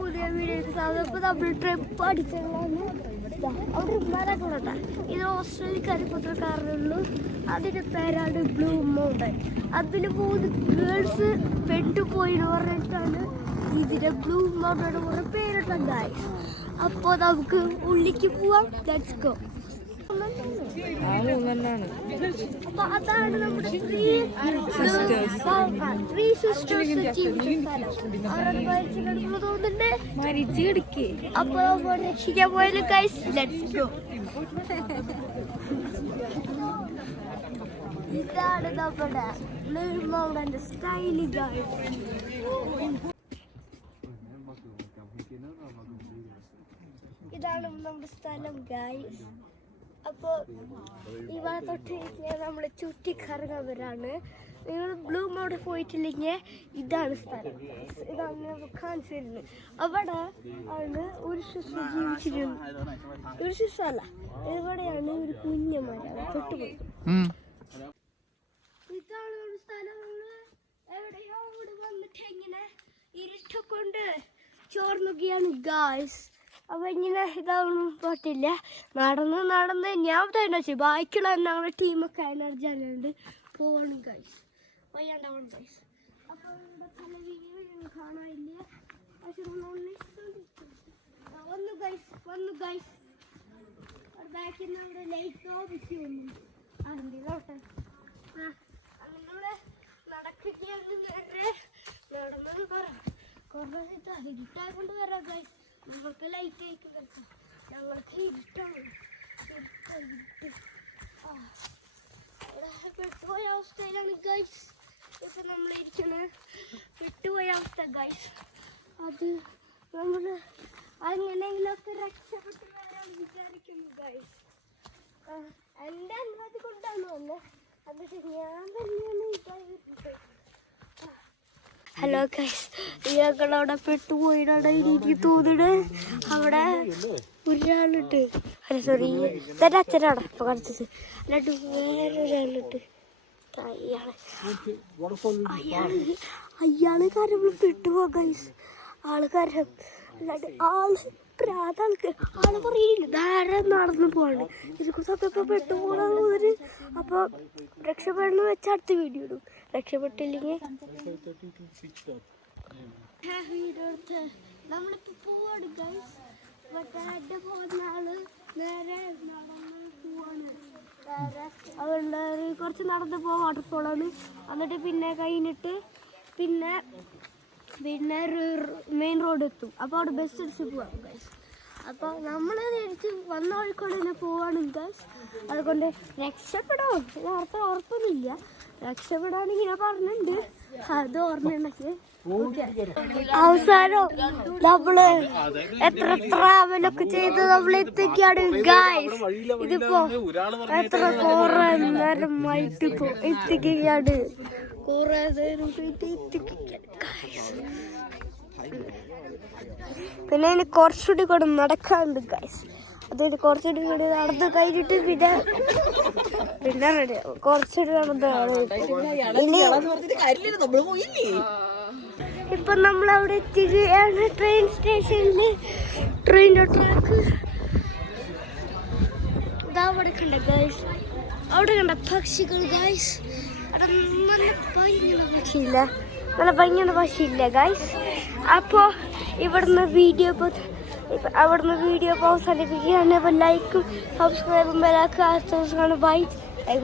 പുതിയ video trip അടിച്ചാണ് അവിടെ മരങ്ങളുണ്ട. ഇത് ഓസ്ട്രേലിയക്കാരെ കുതിരക്കാരുള്ളൂ. അതിന്റെ പേരാണ് ബ്ലൂ മൗണ്ടൻ. അതിൽ 3 ഗേൾസ് പെട്ടുപോയി പറഞ്ഞിട്ടാണ് ഇതിന്റെ ബ്ലൂ മൗണ്ടൻ കുറെ പേരിട്ട ഗായ്സ്. അപ്പൊ നമുക്ക് ഉള്ളിക്ക് പോവാം. Let's go. അപ്പൊ അതാണ് നമ്മുടെ ത്രീ സിസ്റ്റേഴ്സ് തോന്നുന്നുണ്ട്. അപ്പൊ രക്ഷിക്കാൻ പോയാലും ഗൈസ് ലെറ്റ്സ് ഗോ. ഇതാണ് നമ്മുടെ മൗണ്ടന്റെ സ്റ്റൈലി ഗൈസ്. ഇതാണ് നമ്മുടെ സ്ഥലം ഗൈസ്. അപ്പോൾ ഇവിടെ തൊട്ട് നമ്മൾ ചുറ്റിക്കറങ്ങവരാണ്. നിങ്ങൾ ബ്ലൂ മൗണ്ട് പോയിട്ടില്ലെങ്കിൽ ഇതാണ് സ്ഥലം. ഇതാണ് ഞാൻ കാണിച്ചു തരുന്നത്. അവിടെ ആണ് ഒരു ശിശു ജീവിച്ചിരുന്നത്. ഒരു ശിശു അല്ല, ഇവിടെയാണ് ഒരു കുഞ്ഞന്മാരാണ് പെട്ടുപോയി. ഇതാണ് ഒരു സ്ഥലം. എവിടെയോ ഇവിടെ വന്നിട്ട് ഇങ്ങനെ ഇരുട്ടൊക്കെ ചോർന്നുകയാണ് ഗായ്സ്. അപ്പൊ ഇങ്ങനെ ഇതാവണം പറ്റില്ല. നടന്ന് ഞാൻ തന്നെ വെച്ചു. ബാക്കിയുള്ള ഞങ്ങളുടെ ടീമൊക്കെ എനർജി അറിയാണ്ട് പോവാണ് ഗൈസ്. വയ്യാണ്ടാവണം ഗൈസ്. അപ്പൊ ഇവിടെ പല വീഡിയോ കാണാനില്ല. പക്ഷെ വന്നു ഗൈസ്. ബാക്കിൽ നിന്ന് അവിടെ ലൈറ്റ് ഓഫീസ് വന്നു. അതിലോട്ടെ അങ്ങനെ നടക്കുകയാണ്. നേരെ നടന്നു കുറേ ഇരുട്ടായിക്കൊണ്ട് വരാം ഗൈസ്. ഞങ്ങൾക്ക് ലൈറ്റ് ആയിരിക്കും കളിക്കാം. ഞങ്ങൾക്ക് ഇരുട്ടാണ്. പെട്ടുപോയ അവസ്ഥയിലാണ് ഗൈസ് ഇപ്പൊ നമ്മളിരിക്കുന്നത്. പെട്ടുപോയ അവസ്ഥ ഗൈസ്. അത് നമ്മൾ അങ്ങനെയെങ്കിലൊക്കെ രക്ഷപ്പെട്ട് വരാൻ വിചാരിക്കുന്നു ഗൈസ്. എൻ്റെ അനുമതി കൊണ്ടാണ് വന്നത്. എന്നിട്ട് ഞാൻ തന്നെയാണ് ഇതായിട്ട്. ഹലോ ഗൈസ്, ഞങ്ങളവിടെ പെട്ടുപോയിട്ടാണ് എനിക്ക് തോന്നുന്നത്. അവിടെ ഒരാളിട്ട് അല്ല സോറി എൻ്റെ അച്ഛനാണ് ഇപ്പൊ കളിച്ചത്. എന്നിട്ട് വേറൊരാളിട്ട് അയാള് കാരണം പെട്ടുപോവാ ഗൈസ്. ആള് കാരണം അല്ലാണ്ട് ആൾക്ക് ആള് പറയില്ല. നേരെ നടന്നു പോവാണ്. ഇതിപ്പോ പെട്ടുപോകണ. അപ്പൊ രക്ഷപ്പെടണം വെച്ച അടുത്ത വീഡിയോ ഇടും. രക്ഷപ്പെട്ടില്ലെങ്കിൽ നമ്മളിപ്പോ പോവാണ് ഗൈസ്. മറ്റേ പോകുന്ന ആള് നേരെ നടന്ന് പോവാണ്. അവളുടെ കുറച്ച് നടന്ന് പോവാൻ വാട്ടർഫോളാണ്. എന്നിട്ട് പിന്നെ കഴിഞ്ഞിട്ട് പിന്നെ മെയിൻ റോഡ് എത്തും. അപ്പോൾ അവിടെ ബസ് അടിച്ച് പോവാം ഗൈസ്. അപ്പോൾ നമ്മൾ തിരിച്ച് വന്ന വഴിക്കൂടെ തന്നെ പോവാണ് ഗൈസ്. അതുകൊണ്ട് രക്ഷപ്പെടോ നേരത്തെ ഉറപ്പൊന്നുമില്ല. രക്ഷപ്പെടാണെങ്കിൽ ഞാൻ പറഞ്ഞിട്ടുണ്ട്. അത് ഓർമ്മയുണ്ടെങ്കിൽ അവസാനം നമ്മള് എത്ര ട്രാവലൊക്കെ ചെയ്ത് നമ്മൾ എത്തിക്കാണ് ഗൈസ്. ഇതിപ്പോ എത്ര കുറെ നേരമായിട്ട് ഇപ്പൊ എത്തിക്കുകയാണ്. കുറെ നേരം എത്തിക്കുകയാണ് ഗൈസ്. പിന്നെ അതിന് കുറച്ചുകൂടി കൂടെ നടക്കാറുണ്ട് ഗൈസ്. അതുകൊണ്ട് കുറച്ചുകൂടി കൂടി നടന്ന് കഴിഞ്ഞിട്ട് പിന്നെ റെഡി കുറച്ചുകൂടി നടന്ന് ഇപ്പൊ നമ്മളവിടെ എത്തിക്കുകയാണ്. ട്രെയിൻ സ്റ്റേഷനില് ട്രെയിനിന്റെ ട്രാക്ക് അവിടെ കണ്ട ഗൈസ്. അവിടെ കണ്ട പക്ഷികൾ ഗൈസ്. അവിടെ നല്ല ഭംഗിയുള്ള പക്ഷിയില്ല, നല്ല ഭംഗിയുള്ള പക്ഷിയില്ല ഗൈസ്. അപ്പോൾ അവിടുന്ന് വീഡിയോ അവസാനിപ്പിക്കുകയാണ്. അപ്പോൾ ലൈക്കും സബ്സ്ക്രൈബും ബെല്ലൈക്കൺ ബൈ.